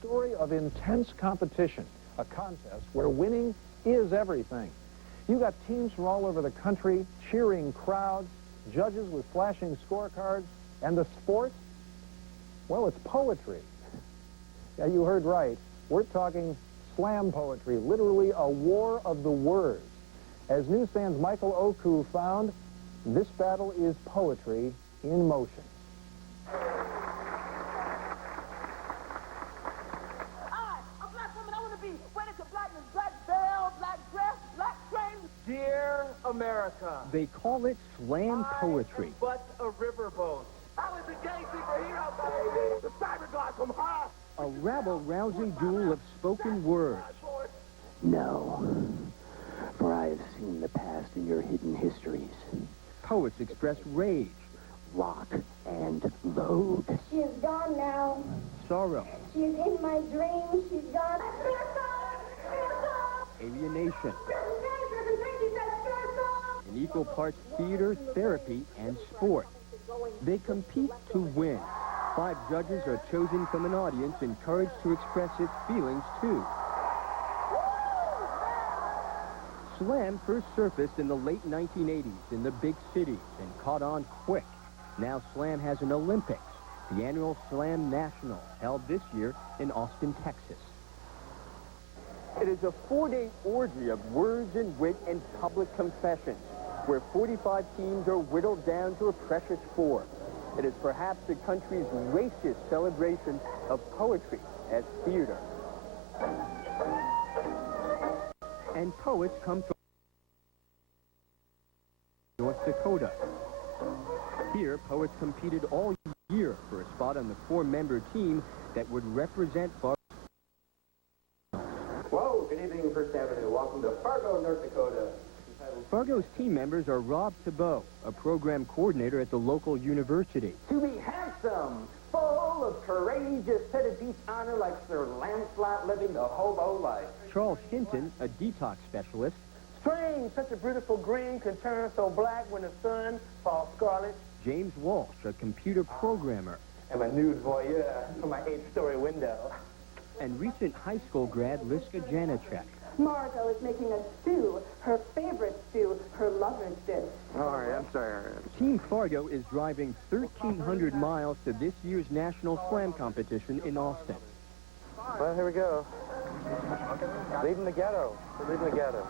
story of intense competition, a contest where winning is everything. You got teams from all over the country, cheering crowds, judges with flashing scorecards, and the sport? Well, it's poetry. Yeah, you heard right. We're talking slam poetry, literally a war of the words. As Newsstand's Michael Oku found, this battle is poetry in motion. Dear America. They call it slam poetry. But a riverboat. I was a gay superhero, baby. The cyber god from Earth. A rabble-rousing duel of spoken words. No, for I have seen the past in your hidden histories. Poets express rage, Lock and load. She is gone now. sorrow, She is in my dreams. She's gone. alienation. In equal parts theater, therapy, and sport. They compete to win. 5 judges are chosen from an audience encouraged to express its feelings, too. Slam first surfaced in the late 1980s in the big cities and caught on quick. Now Slam has an Olympics, the annual Slam Nationals, held this year in Austin, Texas. It is a 4-day orgy of words and wit and public confessions, where 45 teams are whittled down to a precious 4. It is perhaps the country's raciest celebration of poetry as theater. And poets come from North Dakota. Here, poets competed all year for a spot on the 4-member team that would represent Fargo. Whoa, good evening, First Avenue. Welcome to Fargo, North Dakota. Fargo's team members are Rob Thibault, a program coordinator at the local university. To be handsome, full of courageous, petty honor like Sir Lancelot living the hobo life. Charles Hinton, a detox specialist. Strange, such a beautiful green can turn so black when the sun falls scarlet. James Walsh, a computer programmer. I'm a nude voyeur from my 8-story window. And recent high school grad Liska Janacek. Margot is making a stew, her favorite stew, her lover's dish. All right, I'm sorry. Team Fargo is driving 1,300 miles to this year's National Slam competition in Austin. Well, here we go. Leaving the ghetto. We're leaving the ghetto.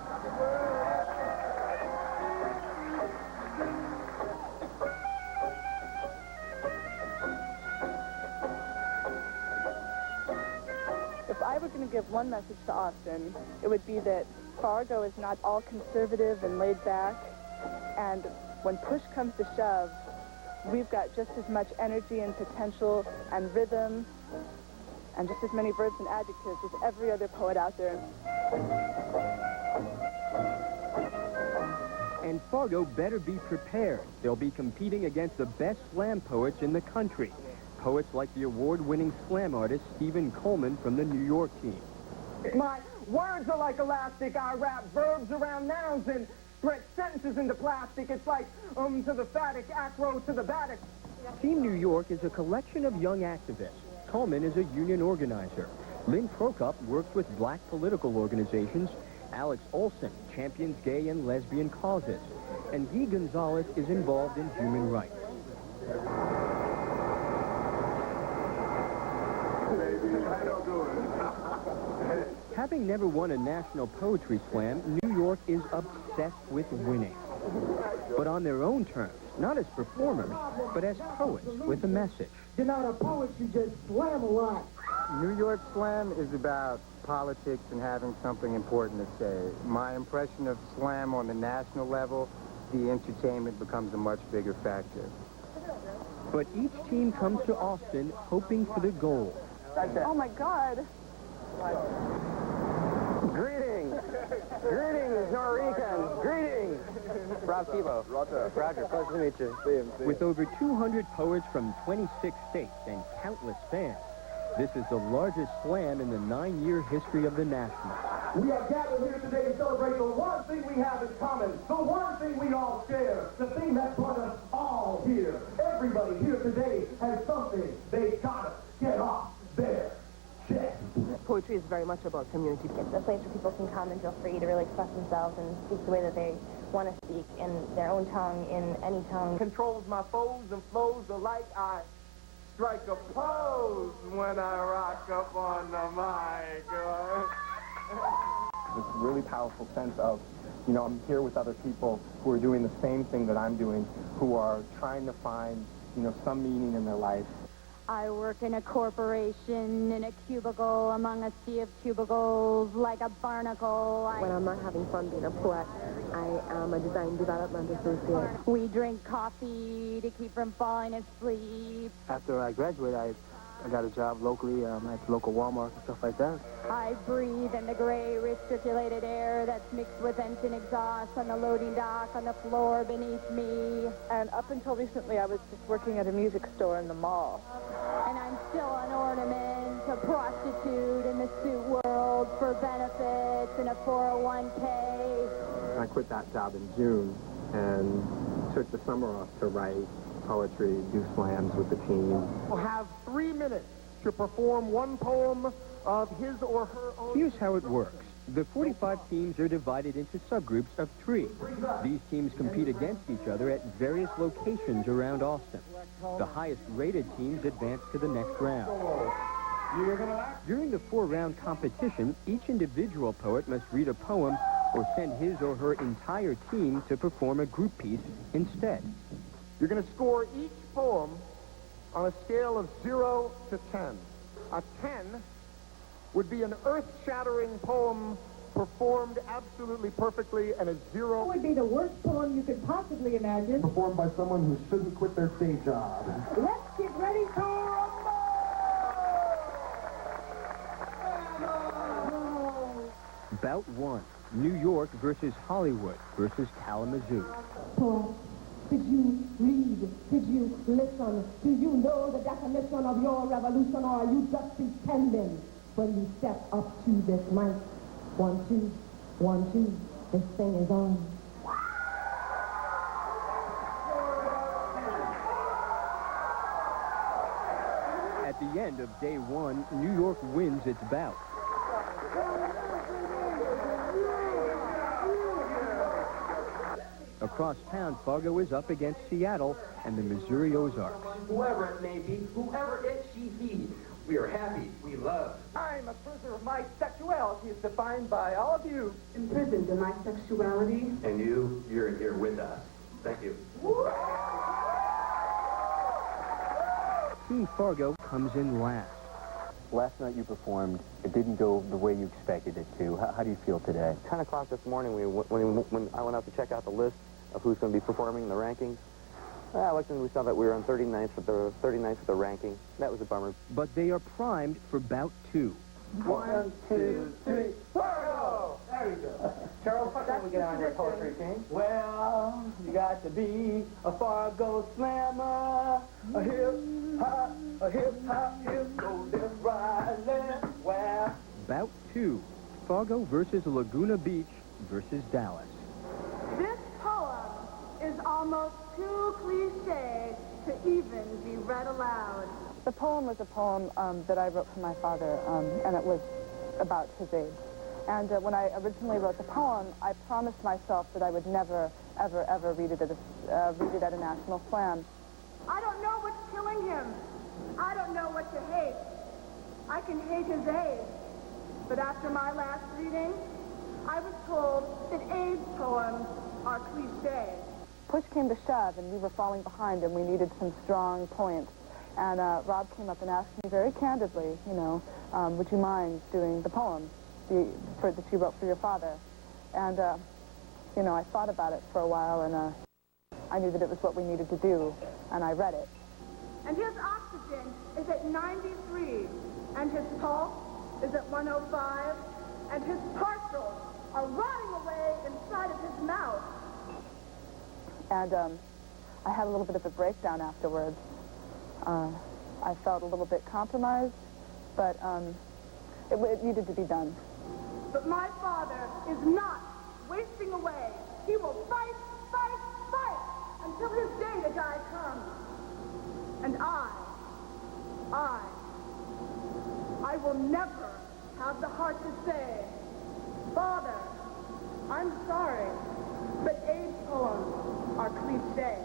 If I were going to give one message to Austin, it would be that Fargo is not all conservative and laid back, and when push comes to shove, we've got just as much energy and potential and rhythm and just as many verbs and adjectives as every other poet out there. And Fargo better be prepared. They'll be competing against the best slam poets in the country. Poets like the award-winning slam artist Stephen Coleman from the New York team. My words are like elastic. I wrap verbs around nouns and stretch sentences into plastic. It's like to the phatic, acro to the batic. Team New York is a collection of young activists. Coleman is a union organizer. Lynn Prokop works with black political organizations. Alex Olson champions gay and lesbian causes. And Guy Gonzalez is involved in human rights. Having never won a national poetry slam, New York is obsessed with winning. But on their own terms, not as performers, but as poets with a message. You're not a poet, you just slam a lot. New York Slam is about politics and having something important to say. My impression of slam on the national level, the entertainment becomes a much bigger factor. But each team comes to Austin hoping for the gold. Oh, my God. Greetings. Greetings, Noricans. Greetings. Rob Tebow. Roger. Pleasure to meet you. See him. With over 200 poets from 26 states and countless fans, this is the largest slam in the 9-year history of the Nationals. We are gathered here today to celebrate the one thing we have in common, the one thing we all share, the thing that brought us all here. Everybody here today has something they gotta get off their chest. Poetry is very much about community. It's a place where people can come and feel free to really express themselves and speak the way that they want to speak in their own tongue, in any tongue. Controls my foes and flows alike. I strike a pose when I rock up on the mic. This really powerful sense of, you know, I'm here with other people who are doing the same thing that I'm doing, who are trying to find, you know, some meaning in their life. I work in a corporation, in a cubicle, among a sea of cubicles, like a barnacle. When I'm not having fun being a poet, I am a design development associate. We drink coffee to keep from falling asleep. After I graduated, I got a job locally at the local Walmart and stuff like that. I breathe in the gray, recirculated air that's mixed with engine exhaust on the loading dock, on the floor beneath me. And up until recently, I was just working at a music store in the mall. And I'm still an ornament, a prostitute in the suit world for benefits and a 401k. I quit that job in June and took the summer off to write poetry, do slams with the team. Will have 3 minutes to perform one poem of his or her own. Here's how it works. The 45 teams are divided into subgroups of 3. These teams compete against each other at various locations around Austin. The highest-rated teams advance to the next round. During the 4-round competition, each individual poet must read a poem or send his or her entire team to perform a group piece instead. You're going to score each poem on a scale of 0 to 10. A 10 would be an earth-shattering poem performed absolutely perfectly, and a 0 would be the worst poem you could possibly imagine. performed by someone who shouldn't quit their day job. Let's get ready to rumble! Bout 1, New York versus Hollywood versus Kalamazoo. Poet, did you read? Did you listen? Do you know the definition of your revolution, or are you just pretending when you step up to this mic? 1, 2, 1, 2. This thing is on. At the end of day 1, New York wins its bout. Across town, Fargo is up against Seattle and the Missouri Ozarks. Whoever it may be, whoever it, she, he, we are happy, we love. I'm a prisoner of my sexuality is defined by all of you. Imprisoned in my sexuality. And you're here with us. Thank you. Team Fargo comes in last. Last night you performed. It didn't go the way you expected it to. How do you feel today? 10 o'clock this morning, when I went out to check out the list of who's going to be performing in the rankings, I looked and we saw that we were on 39th for the ranking. That was a bummer. But they are primed for bout 2. 1, 2, 3, Fargo! There you go. Charles, what time we get on your poetry, King? Well, you got to be a Fargo slammer, a hip-hop, go left, right, left, well. Bout 2, Fargo versus Laguna Beach versus Dallas. This poem is almost too cliché to even be read aloud. The poem was a poem that I wrote for my father, and it was about his age. And when I originally wrote the poem, I promised myself that I would never, ever, ever read it at a national slam. I don't know what's killing him. I don't know what to hate. I can hate his age. But after my last reading, I was told that age poems are cliché. Push came to shove, and we were falling behind, and we needed some strong points. And Rob came up and asked me very candidly, you know, would you mind doing the poem that you wrote for your father? And, you know, I thought about it for a while, and I knew that it was what we needed to do, and I read it. And his oxygen is at 93, and his pulse is at 105, and his parcels are rotting away inside of his mouth. And I had a little bit of a breakdown afterwards. I felt a little bit compromised, but it needed to be done. But my father is not wasting away. He will fight, fight, fight until his day to die comes. And I will never have the heart to say, Father, I'm sorry, but age poems are cliché.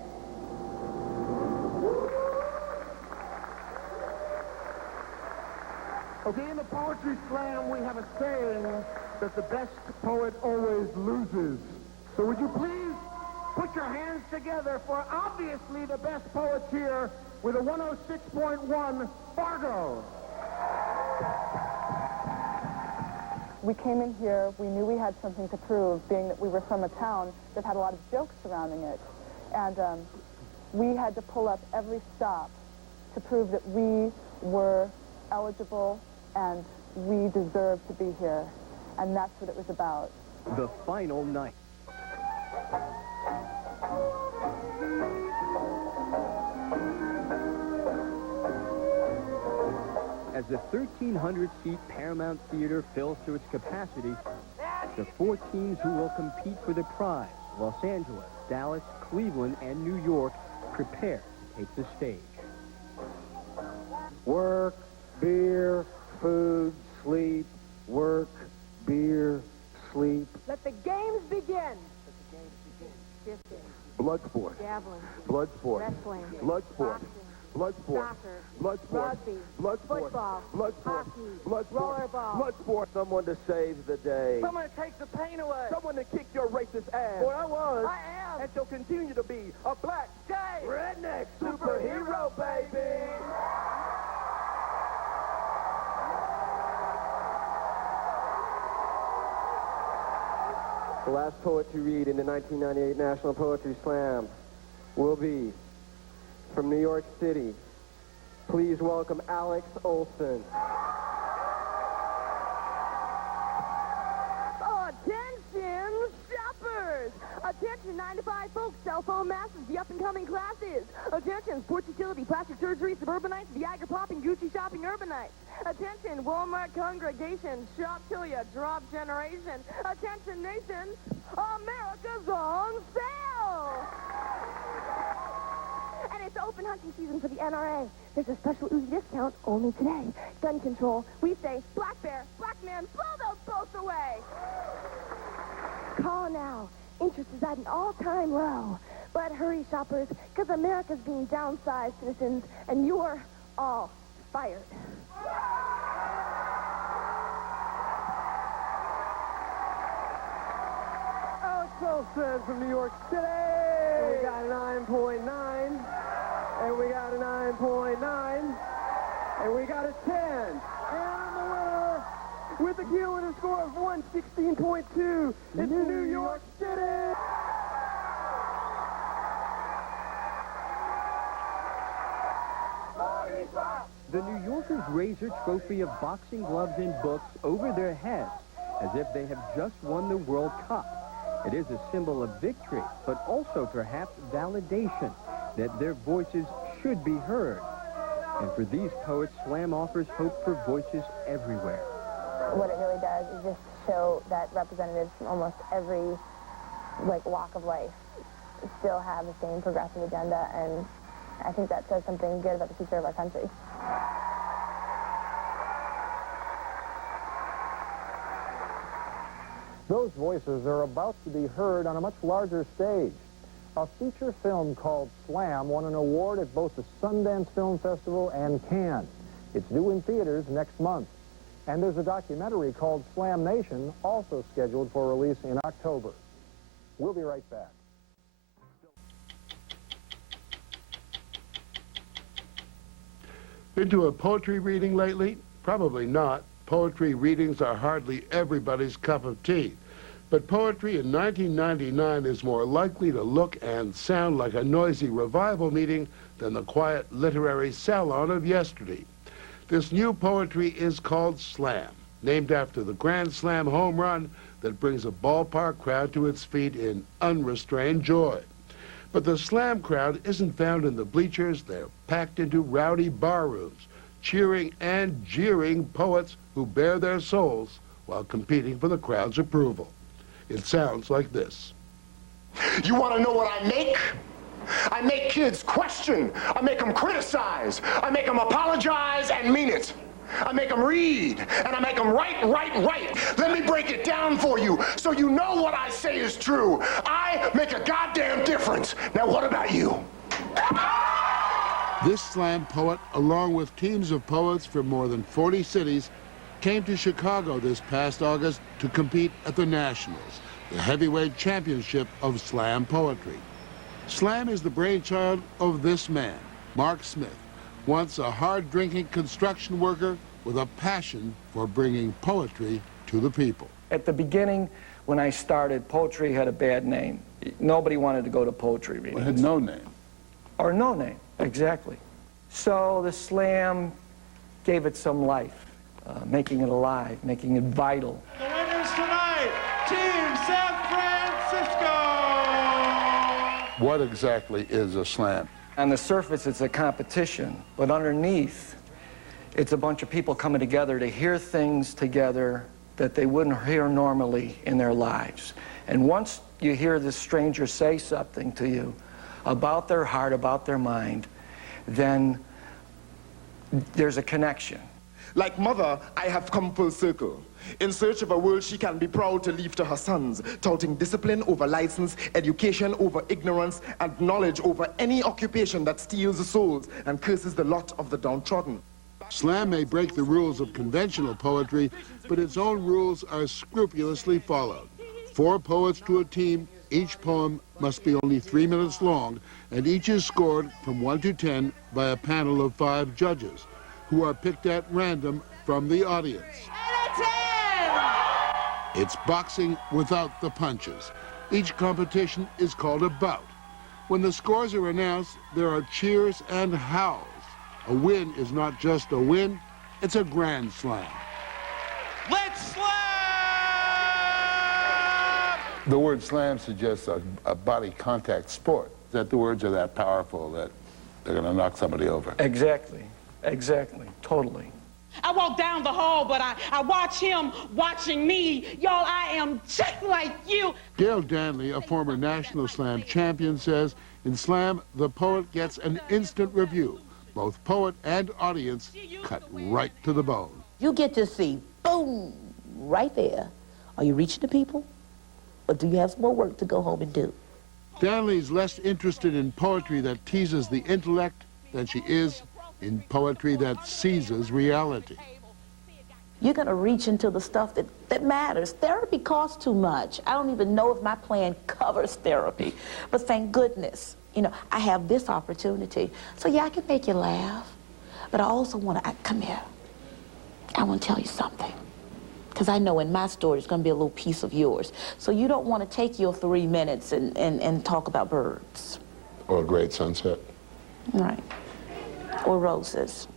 Okay, in the Poetry Slam, we have a saying that the best poet always loses. So would you please put your hands together for obviously the best poets here with a 106.1 Fargo. We came in here, we knew we had something to prove, being that we were from a town that had a lot of jokes surrounding it. And we had to pull up every stop to prove that we were eligible and we deserved to be here. And that's what it was about. The final night. As the 1,300-seat Paramount Theater fills to its capacity, the 4 teams who will compete for the prize, Los Angeles, Dallas, Cleveland, and New York, prepare to take the stage. Work, beer, food, sleep, work, beer, sleep. Let the games begin. Fishing, Blood sport. javelin, Blood sport. wrestling, Blood sport. boxing, Blood sport. soccer, Blood sport. rugby, Blood sport. football, Blood sport. hockey, Blood sport. rollerball. Blood sport. Someone to save the day. Someone to take the pain away. Someone to kick your racist ass. Boy, I was. I am. And shall continue to be a black, gay, redneck superhero, baby. The last poet to read in the 1998 National Poetry Slam will be from New York City. Please welcome Alex Olson. Attention, shoppers! Attention, 9 to 5 folks, cell phone masters, the up-and-coming classes. Attention, sports utility, plastic surgery, suburbanites, Viagra popping, Gucci shopping, urbanites. Attention, Walmart congregation, shop till ya drop generation. Attention, nation, America's on sale! And it's open hunting season for the NRA. There's a special Uzi discount only today. Gun control, we say, black bear, black man, blow those both away! Call now. Interest is at an all-time low. But hurry, shoppers, because America's being downsized, citizens, and you're all fired. Alex Olson from New York City. We got a 9.9. And we got a 9.9. And we got a 10. And the winner, with a cumulative score of 116.2, it's New York City. The New Yorkers raise their trophy of boxing gloves and books over their heads as if they have just won the World Cup. It is a symbol of victory, but also perhaps validation that their voices should be heard. And for these poets, Slam offers hope for voices everywhere. What it really does is just show that representatives from almost every walk of life still have the same progressive agenda, and I think that says something good about the future of our country. Those voices are about to be heard on a much larger stage. A feature film called Slam won an award at both the Sundance Film Festival and Cannes. It's due in theaters next month. And there's a documentary called Slam Nation, also scheduled for release in October. We'll be right back. Been to a poetry reading lately? Probably not. Poetry readings are hardly everybody's cup of tea. But poetry in 1999 is more likely to look and sound like a noisy revival meeting than the quiet literary salon of yesterday. This new poetry is called Slam, named after the Grand Slam home run that brings a ballpark crowd to its feet in unrestrained joy. But the Slam crowd isn't found in the bleachers. They're packed into rowdy bar rooms, cheering and jeering poets who bare their souls while competing for the crowd's approval. It sounds like this. You want to know what I make? I make kids question. I make them criticize. I make them apologize and mean it. I make them read, and I make them write. Let me break it down for you so you know what I say is true. I make a goddamn difference. Now, what about you? This slam poet, along with teams of poets from more than 40 cities, came to Chicago this past August to compete at the Nationals, the heavyweight championship of slam poetry. Slam is the brainchild of this man, Mark Smith, once a hard-drinking construction worker with a passion for bringing poetry to the people. At the beginning, when I started, poetry had a bad name. Nobody wanted to go to poetry readings. It had no name. Or no name, exactly. So the slam gave it some life, making it alive, making it vital. The winners tonight, Team San Francisco! What exactly is a slam? On the surface, it's a competition, but underneath, it's a bunch of people coming together to hear things together that they wouldn't hear normally in their lives. And once you hear this stranger say something to you about their heart, about their mind, then there's a connection. Like mother, I have come full circle. In search of a world she can be proud to leave to her sons, touting discipline over license, education over ignorance, and knowledge over any occupation that steals the souls and curses the lot of the downtrodden. Slam may break the rules of conventional poetry, but its own rules are scrupulously followed. 4 poets to a team, each poem must be only 3 minutes long, and each is scored from 1 to 10 by a panel of 5 judges, who are picked at random from the audience. It's boxing without the punches. Each competition is called a bout. When the scores are announced, there are cheers and howls. A win is not just a win, it's a grand slam. Let's slam! The word slam suggests a body contact sport, that the words are that powerful that they're going to knock somebody over. Exactly, totally. I walk down the hall, but I watch him watching me. Y'all, I am just like you. Gail Danley, a former National Slam champion, says, in slam, the poet gets an instant review. Both poet and audience cut right to the bone. You get to see, boom, right there. Are you reaching the people? Or do you have some more work to go home and do? Danley's less interested in poetry that teases the intellect than she is in poetry that seizes reality. You're going to reach into the stuff that matters. Therapy costs too much. I don't even know if my plan covers therapy. But thank goodness, you know, I have this opportunity. So yeah, I can make you laugh. But I also want to, come here. I want to tell you something. Because I know in my story, it's going to be a little piece of yours. So you don't want to take your 3 minutes and talk about birds. Or a great sunset. Right. Or roses.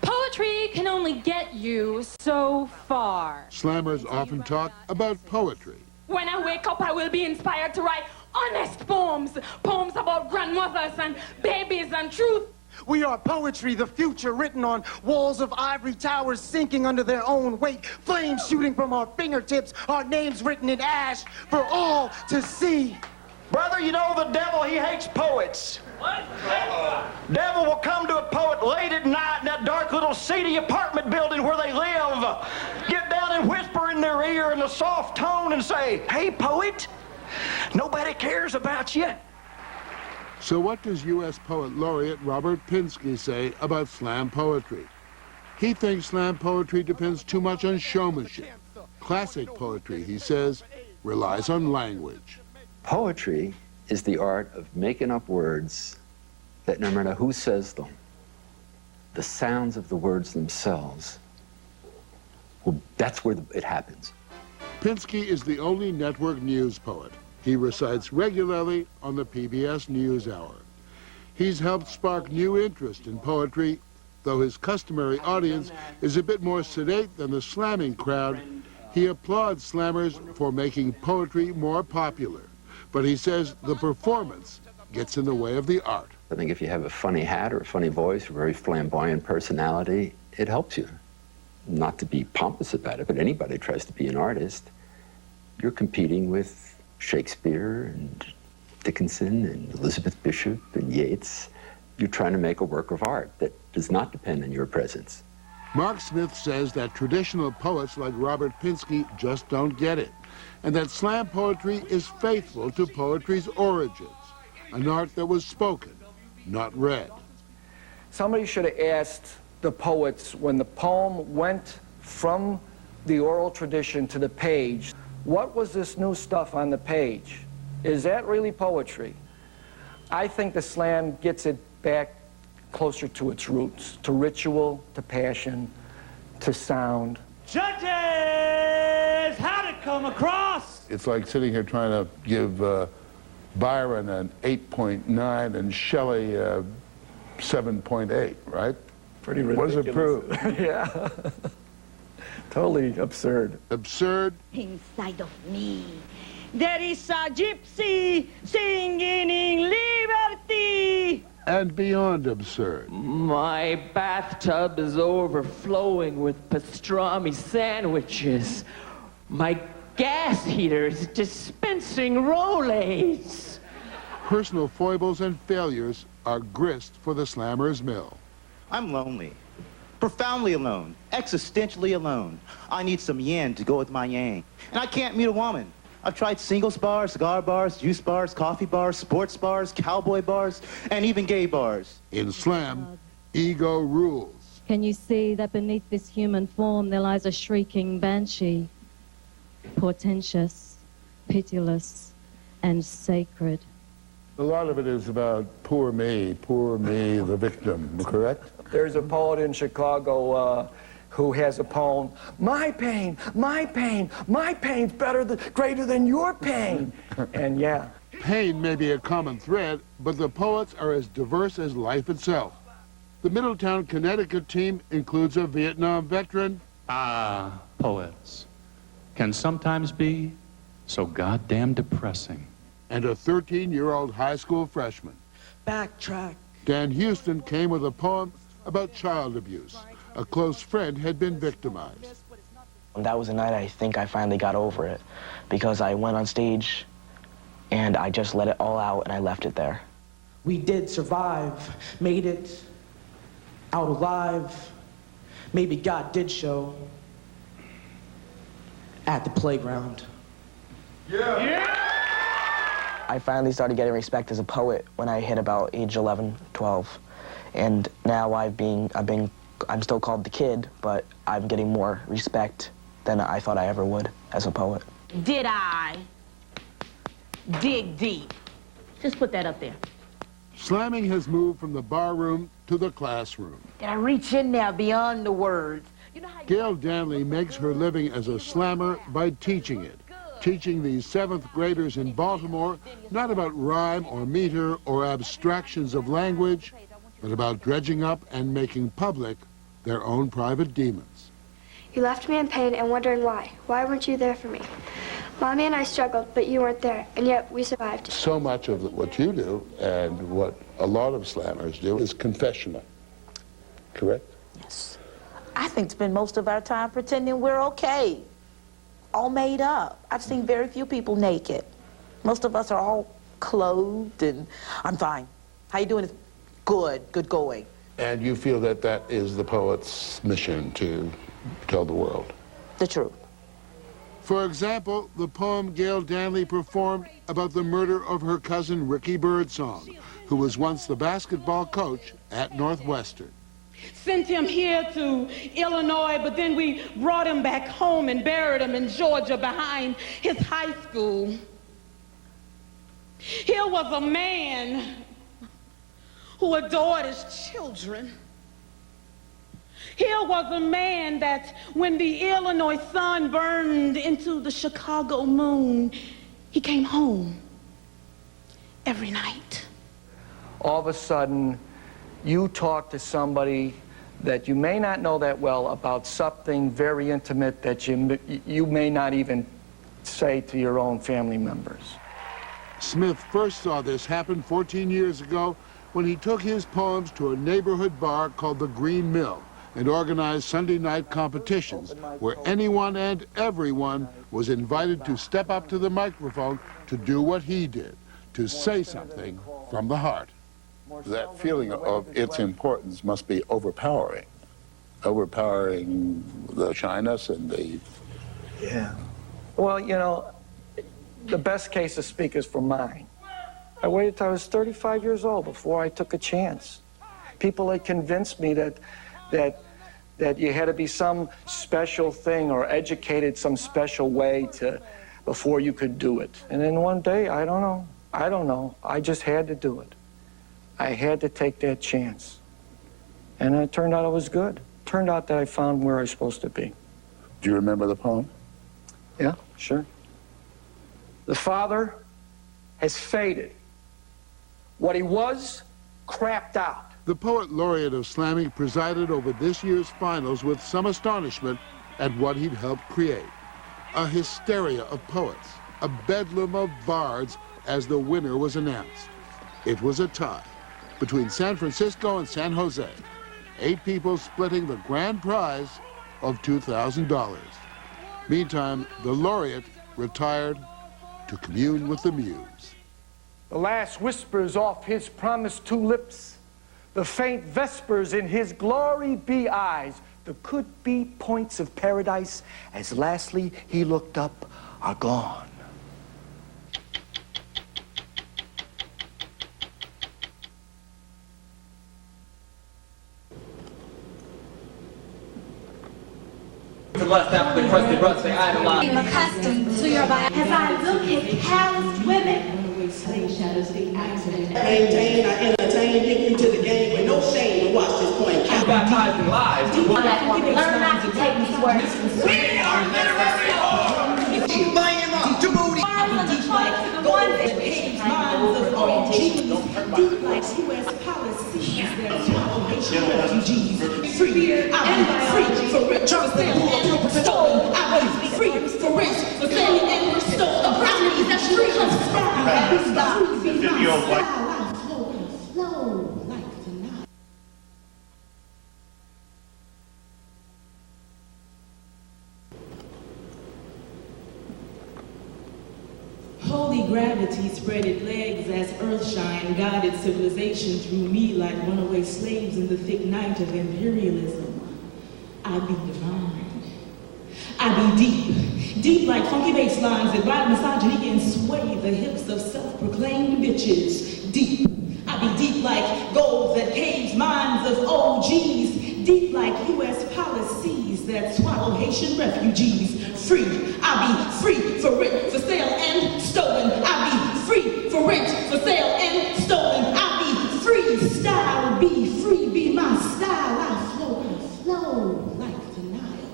Poetry can only get you so far. Slammers often talk about poetry. When I wake up, I will be inspired to write honest poems. Poems about grandmothers and babies and truth. We are poetry, the future written on walls of ivory towers sinking under their own weight, flames shooting from our fingertips, our names written in ash for all to see. Brother, you know the devil, he hates poets. What? Devil will come to a poet late at night in that dark little seedy apartment building where they live. Get down and whisper in their ear in a soft tone and say, "Hey, poet, nobody cares about you." So what does U.S. Poet Laureate Robert Pinsky say about slam poetry? He thinks slam poetry depends too much on showmanship. Classic poetry, he says, relies on language. Poetry is the art of making up words that no matter who says them, the sounds of the words themselves, well, that's where it happens. Pinsky is the only network news poet. He recites regularly on the PBS NewsHour. He's helped spark new interest in poetry, though his customary audience is a bit more sedate than the slamming crowd. He applauds slammers for making poetry more popular, but he says the performance gets in the way of the art. I think if you have a funny hat or a funny voice or a very flamboyant personality, it helps you. Not to be pompous about it, but anybody tries to be an artist, you're competing with Shakespeare and Dickinson and Elizabeth Bishop and Yeats. You're trying to make a work of art that does not depend on your presence. Mark Smith says that traditional poets like Robert Pinsky just don't get it, and that slam poetry is faithful to poetry's origins, an art that was spoken, not read. Somebody should have asked the poets when the poem went from the oral tradition to the page, what was this new stuff on the page? Is that really poetry? I think the slam gets it back closer to its roots, to ritual, to passion, to sound. Judges, how'd it come across? It's like sitting here trying to give Byron an 8.9 and Shelley 7.8, right? Pretty What does it prove? Yeah. Totally absurd. Absurd? Inside of me, there is a gypsy singing in liberty. And beyond absurd. My bathtub is overflowing with pastrami sandwiches. My gas heater is dispensing Rolaids. Personal foibles and failures are grist for the slammer's mill. I'm lonely. Profoundly alone. Existentially alone. I need some yin to go with my yang. And I can't meet a woman. I've tried singles bars, cigar bars, juice bars, coffee bars, sports bars, cowboy bars, and even gay bars. In slam, ego rules. Can you see that beneath this human form there lies a shrieking banshee, portentous, pitiless, and sacred? A lot of it is about poor me, the victim, correct? There's a poet in Chicago who has a poem, my pain, my pain, my pain's greater than your pain. And yeah. Pain may be a common thread, but the poets are as diverse as life itself. The Middletown, Connecticut team includes a Vietnam veteran. Poets can sometimes be so goddamn depressing. And a 13-year-old high school freshman. Backtrack. Dan Houston came with a poem about child abuse. A close friend had been victimized. That was the night I think I finally got over it, because I went on stage and I just let it all out and I left it there. We did survive, made it out alive. Maybe God did show at the playground. Yeah. I finally started getting respect as a poet when I hit about age 11, 12. And now I'm still called the kid, but I'm getting more respect than I thought I ever would as a poet. Did I dig deep? Just put that up there. Slamming has moved from the barroom to the classroom. Did I reach in there beyond the words? Gail Danley makes her living as a slammer by teaching it. Teaching these 7th graders in Baltimore not about rhyme or meter or abstractions of language, but about dredging up and making public their own private demons. You left me in pain and wondering why. Why weren't you there for me? Mommy and I struggled, but you weren't there, and yet we survived. So much of what you do and what a lot of slammers do is confessional, correct? Yes. I think spend most of our time pretending we're okay. All made up. I've seen very few people naked. Most of us are all clothed and I'm fine. How you doing? Good, good going. And you feel that that is the poet's mission, to tell the world? The truth. For example, the poem Gail Danley performed about the murder of her cousin Ricky Birdsong, who was once the basketball coach at Northwestern. Sent him here to Illinois, but then we brought him back home and buried him in Georgia behind his high school. Here was a man who adored his children. Here was a man that when the Illinois sun burned into the Chicago moon, he came home every night. All of a sudden, you talk to somebody that you may not know that well about something very intimate that you may not even say to your own family members. Smith first saw this happen 14 years ago when he took his poems to a neighborhood bar called the Green Mill and organized Sunday night competitions where anyone and everyone was invited to step up to the microphone to do what he did, to say something from the heart. That feeling of its importance must be overpowering. overpowering the shyness and the... Yeah. Well, you know, the best case to speak is for mine. I waited till I was 35 years old before I took a chance. People had convinced me that you had to be some special thing or educated some special way before you could do it. And then one day, I don't know. I just had to do it. I had to take that chance. And it turned out it was good. It turned out that I found where I was supposed to be. Do you remember the poem? Yeah, sure. The father has faded. What he was, crapped out. The poet laureate of Slammy presided over this year's finals with some astonishment at what he'd helped create. A hysteria of poets, a bedlam of bards as the winner was announced. It was a tie between San Francisco and San Jose, 8 people splitting the grand prize of $2,000. Meantime, the laureate retired to commune with the muse. The last whispers off his promised 2 lips, the faint vespers in his glory be eyes, the could-be points of paradise, as lastly he looked up, are gone. To lust after the crusty rust, they idolize. I'm accustomed to your body as I look at calloused women. Maintain, I entertain, get into the game with no shame and watch this point. I'm baptized in lies. Learn not to take these words. We are literary whores! Deep like U.S. policies that swallow Haitian refugees. Free, I'm free for rich, for sale, and stolen. I be free for rich, for sale, and stolen. Properties that free, stop. Flow like tonight. Holy gravity spreaded legs as earthshine guided civilization through me like runaway slaves in the thick night of imperialism. I be divine. I be deep, deep like funky bass lines that ride misogyny and sway the hips of self-proclaimed bitches. Deep. I be deep like gold that caves minds of OGs. Deep like U.S. policies that swallow Haitian refugees. Free. I be free for rent, for sale, and stolen. I be free for rent, for sale, and stolen. I be free. Style be free, be my style. I flow like the Nile.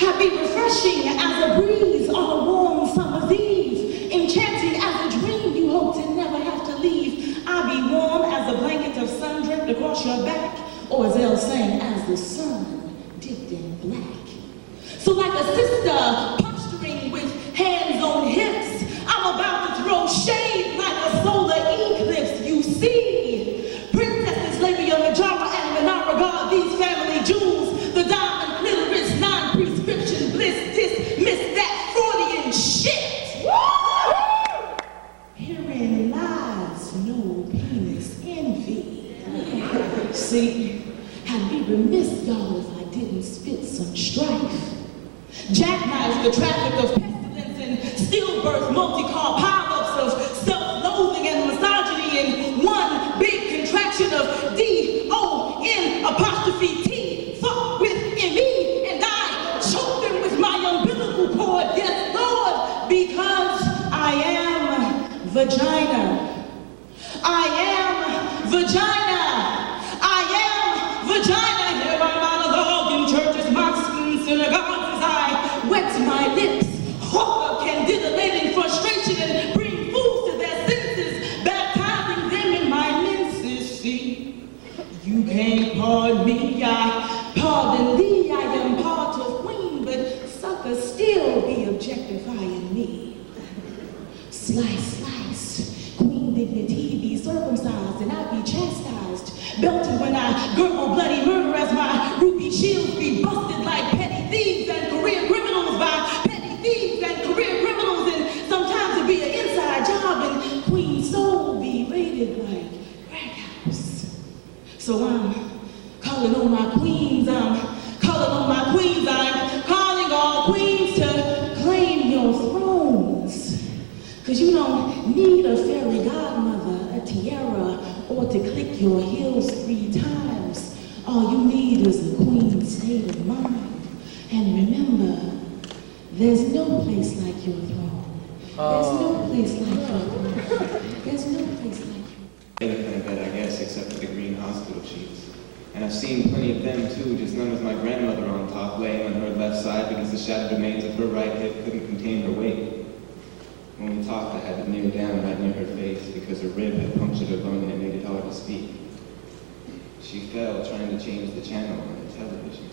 I be refreshing as a breeze on a warm summer's eve. Enchanting as a dream you hope to never have to leave. I be warm as a blanket of sun draped across your back. Or as Elle sang, as the sun dipped in black. So like a sister posturing with hands on hips, I'm about to throw shade like a solar eclipse, you see. Princesses Labia Majara and Menara guard these family jewels. The diamond clitoris, non-prescription bliss, dismiss that Freudian shit. Herein lies no penis envy. See, I'd be remiss, y'all, if I didn't spit some strife. Jackknife the traffic of pestilence and stillbirth, multi-car pileups of self-loathing and misogyny in one big contraction of D-O-N apostrophe T. Fuck with M-E, and I choke them with my umbilical cord. Yes, Lord, because I am vagina. I am vagina. I am vagina. Hear my monologue in churches, mosques, and synagogues. Wet my lips, horror candidating frustration and bring fools to their senses, baptizing them in my menses. See, you can't pardon me, I pardon thee. I am part of queen, but suckers still be objectifying me. Slice, queen dignity be circumcised and I be chastised, belted when I gurgle bloody murder as my ruby shields be busted like petty thieves and career criminals by petty thieves and career criminals, and sometimes it be an inside job and queen soul be rated like crack house. So I'm calling on my queens, your heels 3 times. All you need is a queen state of mind. And remember, there's no place like your throne. There's no place like your throne. There's no place like your Kind of bed, I guess, except for the green hospital sheets. And I've seen plenty of them too, just none with my grandmother on top, laying on her left side because the shattered remains of her right hip couldn't contain her weight. When we talked, I had to kneel down right near her face because her rib had punctured her lung and it made it hard to speak. She fell trying to change the channel on the television.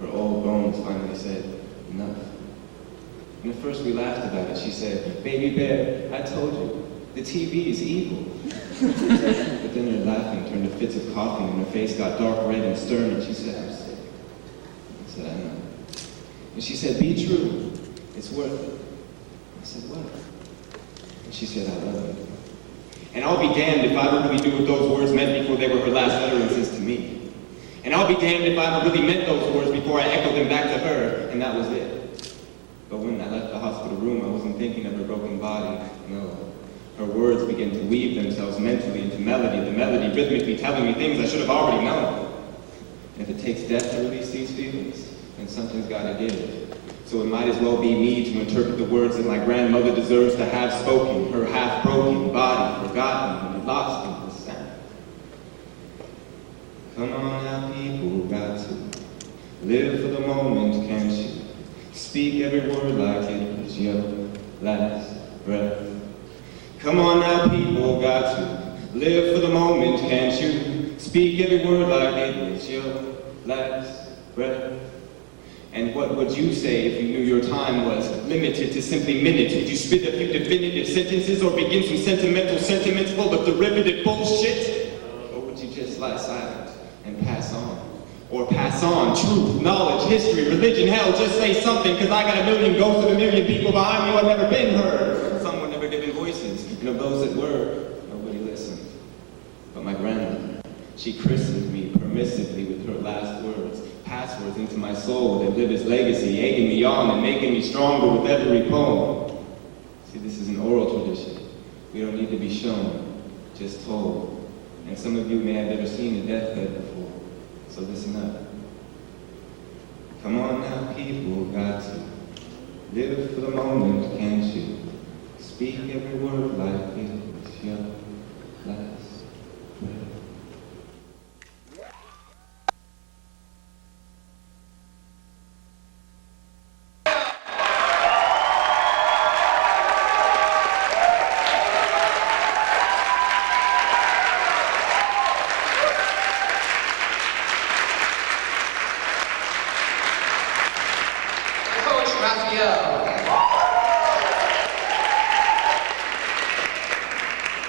Her old bones finally said, enough. And at first we laughed about it. She said, baby bear, I told you, the TV is evil. But then her laughing turned to fits of coughing and her face got dark red and stern and she said, I'm sick. I said, I know. And she said, be true. It's worth it. I said, what? And she said, I love you. And I'll be damned if I ever really knew what those words meant before they were her last utterances to me. And I'll be damned if I ever really meant those words before I echoed them back to her, and that was it. But when I left the hospital room, I wasn't thinking of her broken body, no. Her words began to weave themselves mentally into melody, the melody rhythmically telling me things I should have already known. And if it takes death to release these feelings, then something's gotta give. So it might as well be me to interpret the words that my grandmother deserves to have spoken, her half-broken body forgotten and lost in the sound. Come on now, people, got to live for the moment, can't you? Speak every word like it was your last breath. Come on now, people, got to live for the moment, can't you? Speak every word like it was your last breath. And what would you say if you knew your time was limited to simply minutes? Would you spit a few definitive sentences or begin some sentimental sentiments full of derivative bullshit? Or would you just lie silent and pass on? Or pass on truth, knowledge, history, religion, hell, just say something, because I got a million ghosts of a million people behind me who have never been heard. Some were never given voices, and of those that were, nobody listened. But my grandmother, she christened me permissively with her last words, passwords into my soul that live as legacy, egging me on and making me stronger with every poem. See, this is an oral tradition. We don't need to be shown, just told. And some of you may have never seen a deathbed before, so listen up. Come on now, people, got to live for the moment, can't you? Speak every word like it's your last breath.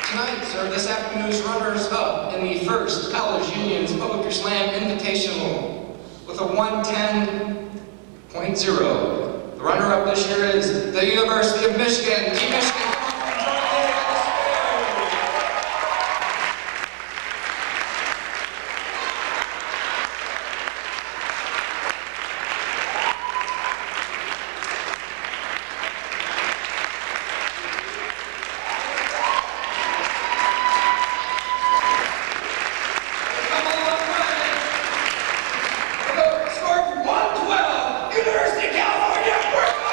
Tonight, sir, this afternoon's runners-up in the first College Union's Poetry Slam Invitational with a 110.0. The runner-up this year is the University of Michigan. Team Michigan. Score 112. 112, University of California, Berkeley!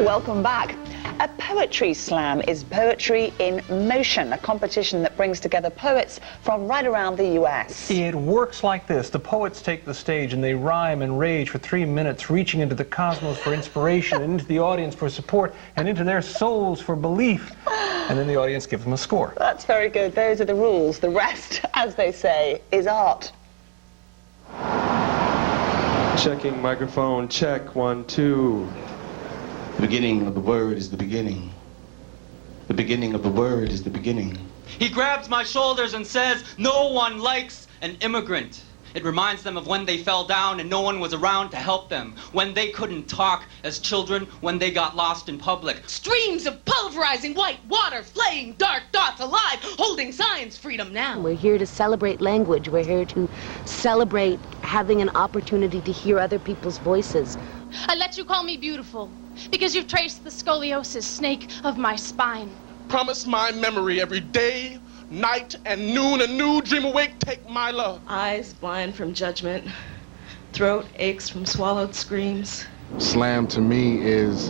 Welcome back. A poetry slam is poetry in motion, a competition that brings together poets from right around the U.S. It works like this. The poets take the stage and they rhyme and rage for 3 minutes, reaching into the cosmos for inspiration, and into the audience for support, and into their souls for belief. And then the audience gives them a score. That's very good. Those are the rules. The rest, as they say, is art. Checking microphone, check, 1, 2. The beginning of the word is the beginning. The beginning of the word is the beginning. He grabs my shoulders and says, "No one likes an immigrant." It reminds them of when they fell down and no one was around to help them, when they couldn't talk as children, when they got lost in public. Streams of pulverizing white water, flaying dark dots alive, holding signs, freedom now. We're here to celebrate language. We're here to celebrate having an opportunity to hear other people's voices. I let you call me beautiful because you've traced the scoliosis snake of my spine. Promise my memory every day, night, and noon, a new dream awake, take my love. Eyes blind from judgment, throat aches from swallowed screams. Slam to me is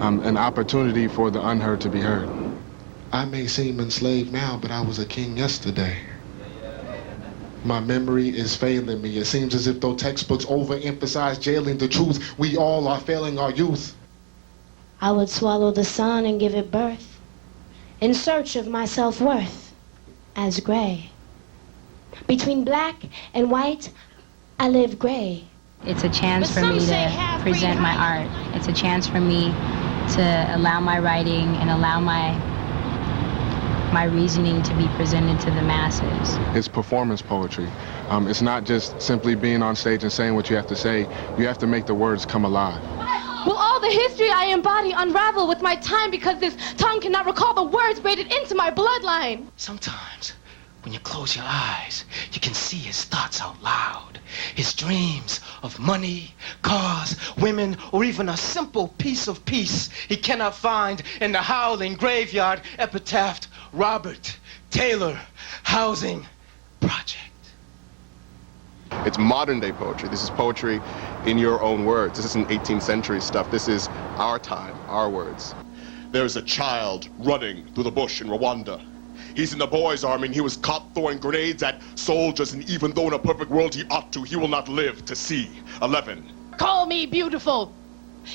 an opportunity for the unheard to be heard. I may seem enslaved now, but I was a king yesterday. My memory is failing me. It seems as if though textbooks overemphasize jailing the truth, we all are failing our youth. I would swallow the sun and give it birth, in search of my self-worth, as gray. Between black and white, I live gray. It's a chance for me to present my art. It's a chance for me to allow my writing and allow my reasoning to be presented to the masses. It's performance poetry. It's not just simply being on stage and saying what you have to say. You have to make the words come alive. Will all the history I embody unravel with my time because this tongue cannot recall the words braided into my bloodline? Sometimes, when you close your eyes, you can see his thoughts out loud. His dreams of money, cars, women, or even a simple piece of peace he cannot find in the howling graveyard epitaphed Robert Taylor Housing Project. It's modern day poetry. This is poetry in your own words. This isn't 18th century stuff. This is our time, our words. There's a child running through the bush in Rwanda. He's in the boys' army and he was caught throwing grenades at soldiers, and even though in a perfect world he ought to, he will not live to see 11. Call me beautiful.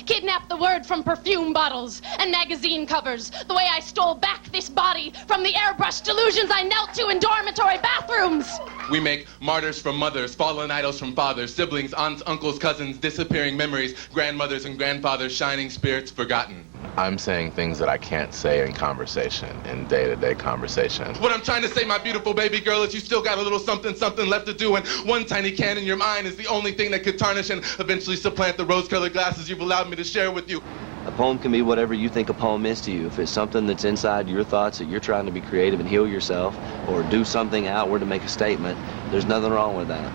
Kidnap the word from perfume bottles and magazine covers, the way I stole back this body from the airbrushed delusions I knelt to in dormitory bathrooms. We make martyrs from mothers, fallen idols from fathers, siblings, aunts, uncles, cousins, disappearing memories, grandmothers and grandfathers, shining spirits forgotten. I'm saying things that I can't say in conversation, in day-to-day conversation. What I'm trying to say, my beautiful baby girl, is you still got a little something left to do, and one tiny can in your mind is the only thing that could tarnish and eventually supplant the rose-colored glasses you've allowed me to share with you. A poem can be whatever you think a poem is to you. If it's something that's inside your thoughts that you're trying to be creative and heal yourself, or do something outward to make a statement, there's nothing wrong with that.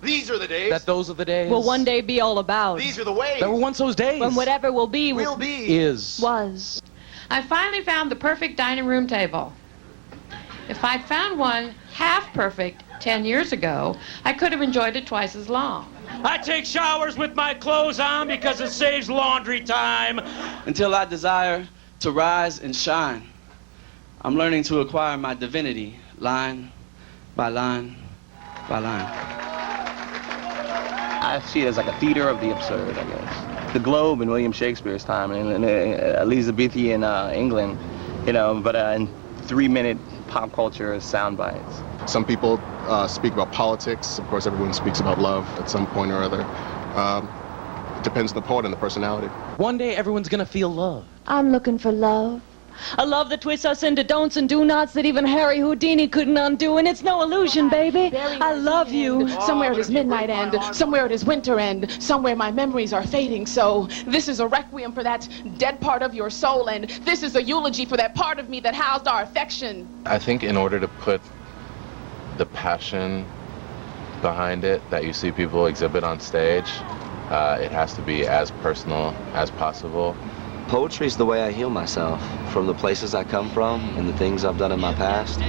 These are the days. That those are the days. Will one day be all about. These are the ways. There were once those days. When whatever will be. Will be. Is. Was. I finally found the perfect dining room table. If I'd found one half perfect 10 years ago, I could have enjoyed it twice as long. I take showers with my clothes on because it saves laundry time. Until I desire to rise and shine, I'm learning to acquire my divinity, line by line by line. I see it as like a theater of the absurd, I guess. The Globe in William Shakespeare's time, and Elizabethan England, you know, but in 3-minute pop culture sound bites. Some people speak about politics. Of course, everyone speaks about love at some point or other. It depends on the poet and the personality. One day, everyone's gonna feel love. I'm looking for love. A love that twists us into don'ts and do-nots that even Harry Houdini couldn't undo, and it's no illusion, baby. I love you. Somewhere it is midnight end, somewhere it is winter end, somewhere my memories are fading. So this is a requiem for that dead part of your soul, and this is a eulogy for that part of me that housed our affection. I think in order to put the passion behind it that you see people exhibit on stage, it has to be as personal as possible. Poetry is the way I heal myself from the places I come from and the things I've done in my past.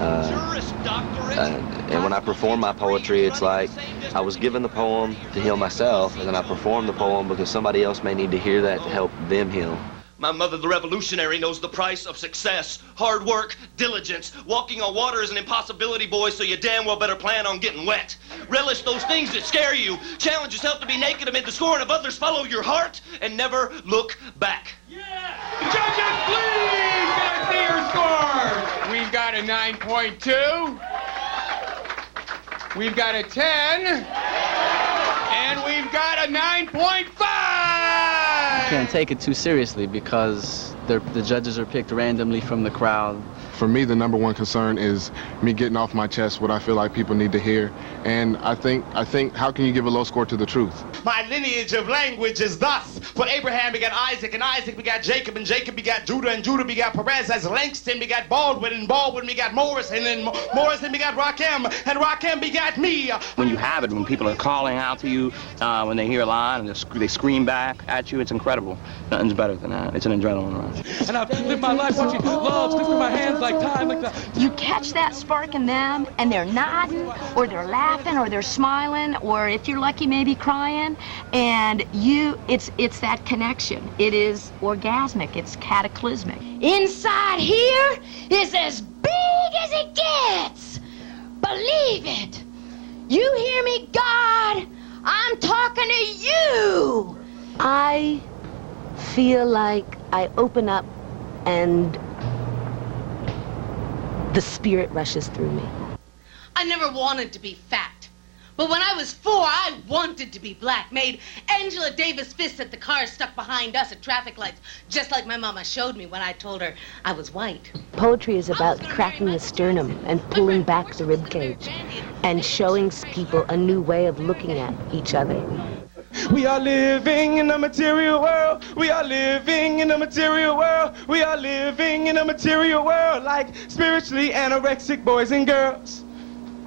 And when I perform my poetry, it's like I was given the poem to heal myself, and then I perform the poem because somebody else may need to hear that to help them heal. My mother, the revolutionary, knows the price of success, hard work, diligence. Walking on water is an impossibility, boys, so you damn well better plan on getting wet. Relish those things that scare you. Challenge yourself to be naked amid the scorn of others. Follow your heart and never look back. Judges, please, can I see your scores? We've got a 9.2. We've got a 10. And we've got a 9.5. Can't take it too seriously because the judges are picked randomly from the crowd. For me, the number one concern is me getting off my chest what I feel like people need to hear. And I think, how can you give a low score to the truth? My lineage of language is thus. For Abraham begat Isaac, and Isaac begat Jacob, and Jacob begat Judah, and Judah begat Perez, as Langston begat Baldwin, and Baldwin begat Morrison, and Morrison begat Rakim, and Rakim begat me. When you have it, when people are calling out to you, when they hear a line and they scream back at you, it's incredible. Nothing's better than that. It's an adrenaline rush. And I've lived my life watching love slip through my hands like time, like that. You catch that spark in them, and they're nodding, or they're laughing, or they're smiling, or if you're lucky, maybe crying, and it's that connection. It is orgasmic. It's cataclysmic. Inside here is as big as it gets. Believe it. You hear me, God? I'm talking to you. I feel like I open up and the spirit rushes through me. I never wanted to be fat. But when I was 4, I wanted to be black. Made Angela Davis fists at the cars stuck behind us at traffic lights, just like my mama showed me when I told her I was white. Poetry is about cracking the sternum and pulling back the rib cage and showing people a new way of looking at each other. We are living in a material world. We are living in a material world. We are living in a material world like spiritually anorexic boys and girls.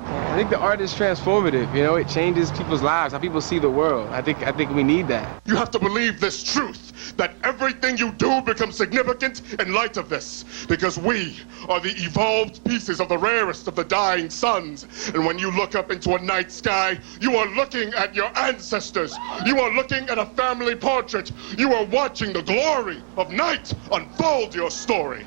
I think the art is transformative, you know, it changes people's lives, how people see the world. I think we need that. You have to believe this truth, that everything you do becomes significant in light of this, because we are the evolved pieces of the rarest of the dying suns. And when you look up into a night sky, you are looking at your ancestors. You are looking at a family portrait. You are watching the glory of night unfold your story.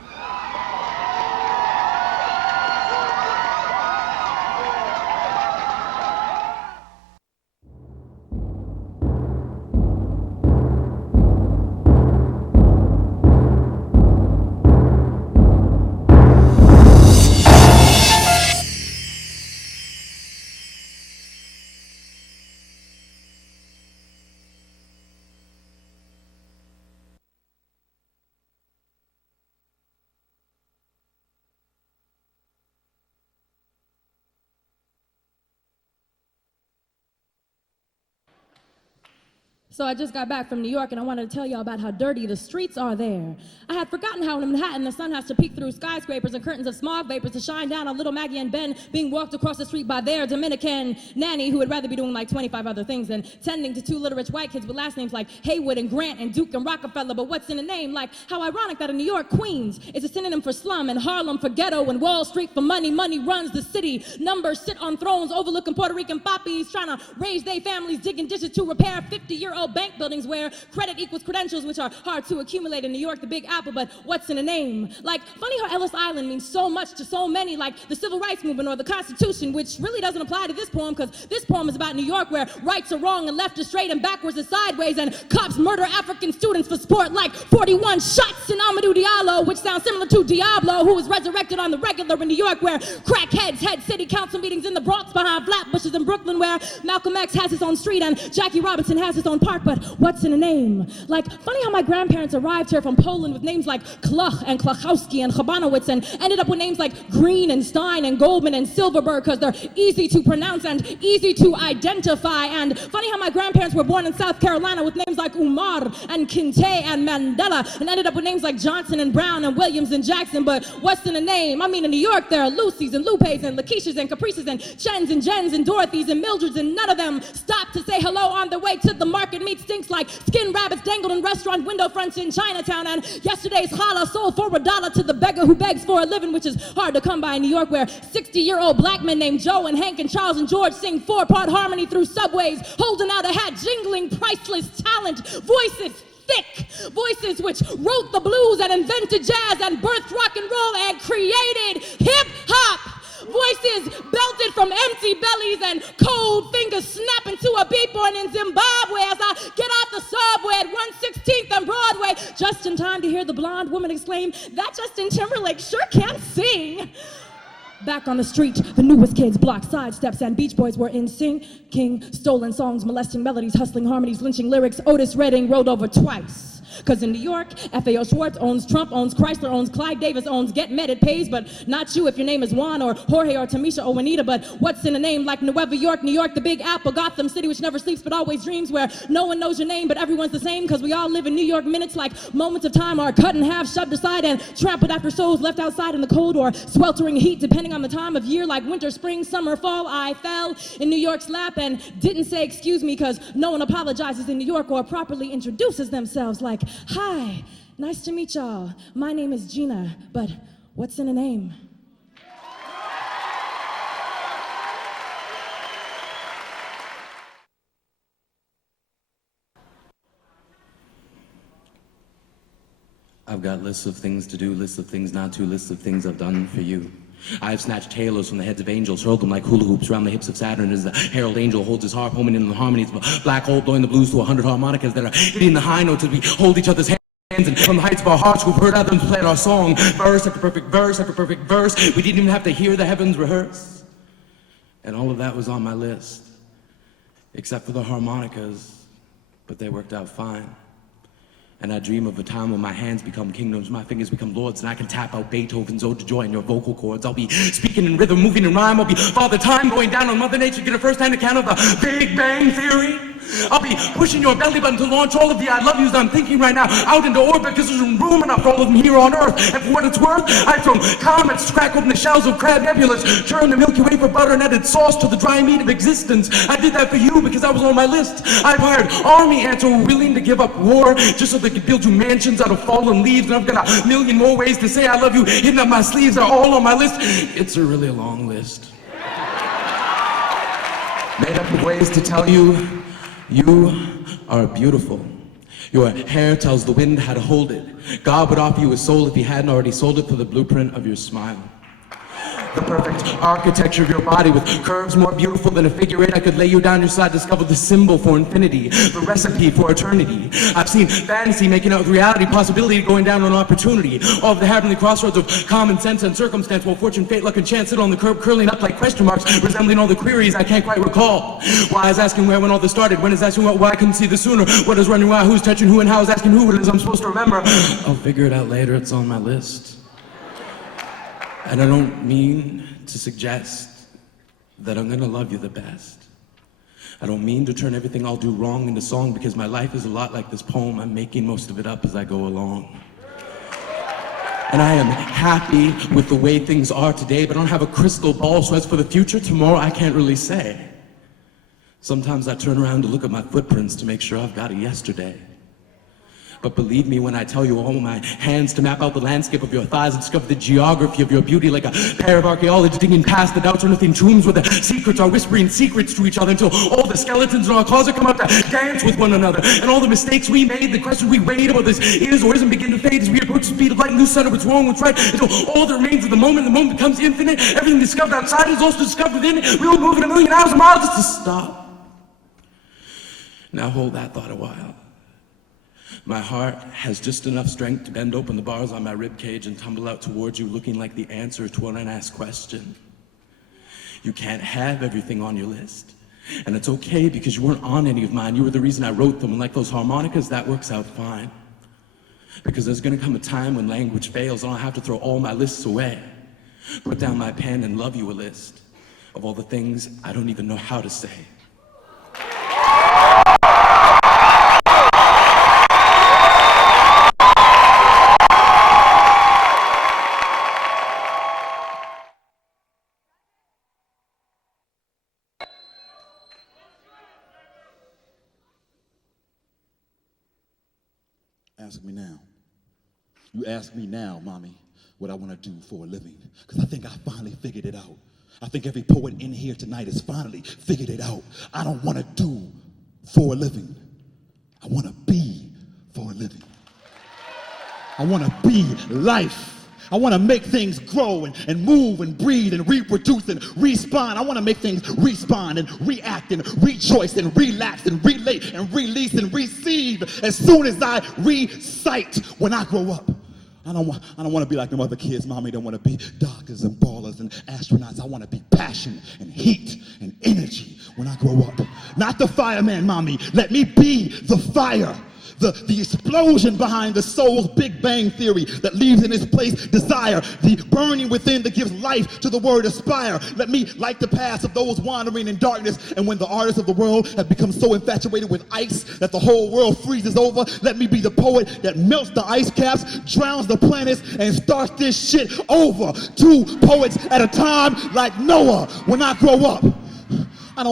So I just got back from New York, and I wanted to tell y'all about how dirty the streets are there. I had forgotten how in Manhattan the sun has to peek through skyscrapers and curtains of smog vapors to shine down on little Maggie and Ben being walked across the street by their Dominican nanny, who would rather be doing like 25 other things than tending to 2 little rich white kids with last names like Haywood and Grant and Duke and Rockefeller. But what's in a name? Like, how ironic that in New York, Queens is a synonym for slum, and Harlem for ghetto, and Wall Street for money. Money runs the city. Numbers sit on thrones overlooking Puerto Rican poppies, trying to raise their families, digging ditches to repair 50-year-old bank buildings where credit equals credentials, which are hard to accumulate in New York, the Big Apple. But what's in a name? Like, funny how Ellis Island means so much to so many, like the Civil Rights Movement or the Constitution, which really doesn't apply to this poem, because this poem is about New York, where rights are wrong and left is straight and backwards is sideways, and cops murder African students for sport, like 41 shots in Amadou Diallo, which sounds similar to Diablo, who was resurrected on the regular in New York, where crackheads had city council meetings in the Bronx behind Flatbushes in Brooklyn, where Malcolm X has his own street and Jackie Robinson has his own park. But what's in a name? Like, funny how my grandparents arrived here from Poland with names like Kluch and Klachowski and Chabanowitz, and ended up with names like Green and Stein and Goldman and Silverberg, because they're easy to pronounce and easy to identify. And funny how my grandparents were born in South Carolina with names like Umar and Kinte and Mandela, and ended up with names like Johnson and Brown and Williams and Jackson. But what's in a name? I mean, in New York there are Lucys and Lupes and Lakeishas and Caprices and Chens and Jens and Dorothys and Mildreds, and none of them stop to say hello on the way to the market. meat stinks like skinned rabbits dangled in restaurant window fronts in Chinatown. And yesterday's challah sold for $1 to the beggar who begs for a living, which is hard to come by in New York, where 60-year-old black men named Joe and Hank and Charles and George sing 4-part harmony through subways, holding out a hat, jingling priceless talent, voices thick, voices which wrote the blues and invented jazz and birthed rock and roll and created hip-hop. Voices belted from empty bellies and cold fingers snapping to a beat born in Zimbabwe as I get off the subway at 116th and Broadway, just in time to hear the blonde woman exclaim, "That Justin Timberlake sure can sing." Back on the street, the newest kids blocked sidesteps and Beach Boys were in sync. King, stolen songs, molesting melodies, hustling harmonies, lynching lyrics. Otis Redding rolled over twice. Cause in New York, F.A.O. Schwartz owns Trump, owns Chrysler, owns Clyde Davis, owns Get Med, it pays, but not you if your name is Juan or Jorge or Tamisha or Juanita. But what's in a name like Nueva York, New York, the Big Apple, Gotham City, which never sleeps but always dreams, where no one knows your name but everyone's the same, cause we all live in New York minutes like moments of time are cut in half, shoved aside, and trampled after souls left outside in the cold or sweltering heat, depending on the time of year, like winter, spring, summer, fall. I fell in New York's lap and didn't say excuse me, cause no one apologizes in New York or properly introduces themselves like, "Hi, nice to meet y'all. My name is Gina, but what's in a name?" I've got lists of things to do, lists of things not to, lists of things I've done for you. I've snatched halos from the heads of angels, hurled them like hula hoops around the hips of Saturn as the herald angel holds his harp, homing in the harmonies of a black hole, blowing the blues to 100 harmonicas that are hitting the high notes as we hold each other's hands. And from the heights of our hearts, we've heard others play our song, verse after perfect verse after perfect verse. We didn't even have to hear the heavens rehearse. And all of that was on my list, except for the harmonicas, but they worked out fine. And I dream of a time when my hands become kingdoms, my fingers become lords, and I can tap out Beethoven's Ode to Joy in your vocal cords. I'll be speaking in rhythm, moving in rhyme. I'll be Father Time going down on Mother Nature, get a first-hand account of the Big Bang Theory. I'll be pushing your belly button to launch all of the I love yous I'm thinking right now out into orbit, because there's room enough for all of them here on Earth. And for what it's worth, I've thrown comets, crack open the shells of crab nebulas, churn the Milky Way for butter and added sauce to the dry meat of existence. I did that for you because I was on my list. I've hired army ants who are willing to give up war just so they can build you mansions out of fallen leaves. And I've got a million more ways to say I love you hidden up my sleeves. They're all on my list. It's a really long list. Made up of ways to tell you, you are beautiful. Your hair tells the wind how to hold it. God would offer you his soul if he hadn't already sold it for the blueprint of your smile. The perfect architecture of your body with curves more beautiful than a figure eight. I could lay you down your side, discover the symbol for infinity, the recipe for eternity. I've seen fantasy making out with reality, possibility going down on opportunity. All of the heavenly crossroads of common sense and circumstance, while fortune, fate, luck, and chance sit on the curb, curling up like question marks, resembling all the queries I can't quite recall. Why is asking where when all this started, when is asking why I couldn't see this sooner, what is running why, who's touching who, and how is asking who it is I'm supposed to remember. I'll figure it out later, it's on my list. And I don't mean to suggest that I'm gonna love you the best. I don't mean to turn everything I'll do wrong into song, because my life is a lot like this poem. I'm making most of it up as I go along. And I am happy with the way things are today, but I don't have a crystal ball, so as for the future, tomorrow I can't really say. Sometimes I turn around to look at my footprints to make sure I've got a yesterday. But believe me when I tell you, I hold my hands to map out the landscape of your thighs and discover the geography of your beauty, like a pair of archaeologists digging past the doubts unearthing tombs where the secrets are whispering secrets to each other, until all the skeletons in our closet come out to dance with one another. And all the mistakes we made, the questions we weighed about this is or isn't, begin to fade as we approach the speed of light and lose sight of what's wrong, what's right, until all that remains of the moment becomes infinite. Everything discovered outside is also discovered within. We will move at 1,000,000 hours a mile just to stop. Now hold that thought a while. My heart has just enough strength to bend open the bars on my ribcage and tumble out towards you, looking like the answer to an unasked question. You can't have everything on your list. And it's okay, because you weren't on any of mine. You were the reason I wrote them. And like those harmonicas, that works out fine. Because there's gonna come a time when language fails and I'll have to throw all my lists away. Put down my pen and love you a list of all the things I don't even know how to say. Ask me now. You ask me now, mommy, what I want to do for a living. Because I think I finally figured it out. I think every poet in here tonight has finally figured it out. I don't want to do for a living. I want to be for a living. I want to be life. I want to make things grow and move and breathe and reproduce and respawn. I want to make things respawn and react and rejoice and relax and relate and release and receive as soon as I recite when I grow up. I don't want to be like them other kids. Mommy don't want to be doctors and ballers and astronauts. I want to be passion and heat and energy when I grow up. Not the fireman, mommy. Let me be the fire. The explosion behind the soul's Big Bang theory that leaves in its place desire, the burning within that gives life to the word aspire. Let me light the paths of those wandering in darkness, and when the artists of the world have become so infatuated with ice that the whole world freezes over, let me be the poet that melts the ice caps, drowns the planets, and starts this shit over. 2 poets at a time like Noah when I grow up. I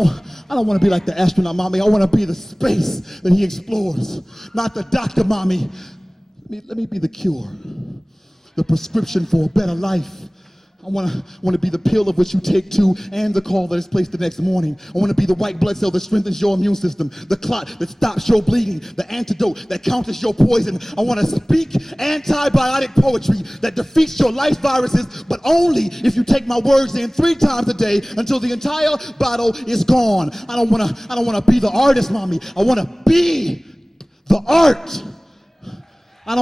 don't want to be like the astronaut, mommy. I want to be the space that he explores. Not the doctor, mommy. Let me be the cure, the prescription for a better life. I want to be the pill of which you take to and the call that is placed the next morning. I want to be the white blood cell that strengthens your immune system, the clot that stops your bleeding, the antidote that counters your poison. I want to speak antibiotic poetry that defeats your life viruses, but only if you take my words in 3 times a day until the entire bottle is gone. I don't want to be the artist, mommy. I want to be the art. I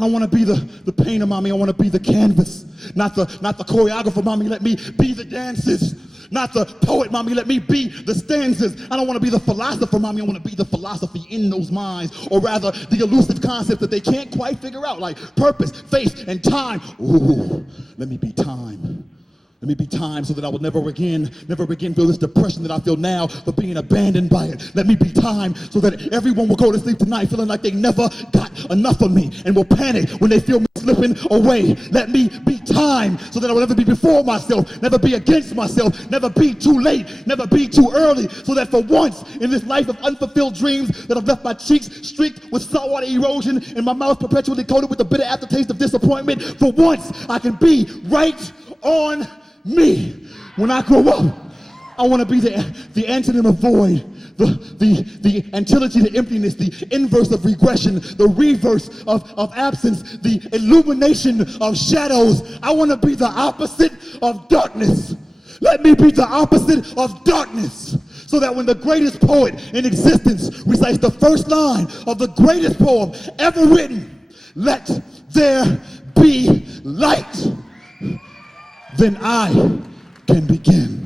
don't want to be the painter, mommy. I want to be the canvas. Not the choreographer, mommy. Let me be the dances. Not the poet, mommy. Let me be the stanzas. I don't want to be the philosopher, mommy. I want to be the philosophy in those minds, or rather the elusive concepts that they can't quite figure out, like purpose, faith, and time. Ooh, let me be time. Let me be time so that I will never again feel this depression that I feel now for being abandoned by it. Let me be time so that everyone will go to sleep tonight feeling like they never got enough of me and will panic when they feel me slipping away. Let me be time so that I will never be before myself, never be against myself, never be too late, never be too early, so that for once in this life of unfulfilled dreams that have left my cheeks streaked with saltwater erosion and my mouth perpetually coated with the bitter aftertaste of disappointment, for once I can be right on me. When I grow up, I want to be the antonym of void, the antilogy to emptiness, the inverse of regression, the reverse of absence, the illumination of shadows. I want to be the opposite of darkness. Let me be the opposite of darkness, so that when the greatest poet in existence recites the first line of the greatest poem ever written, "Let there be light," then I can begin.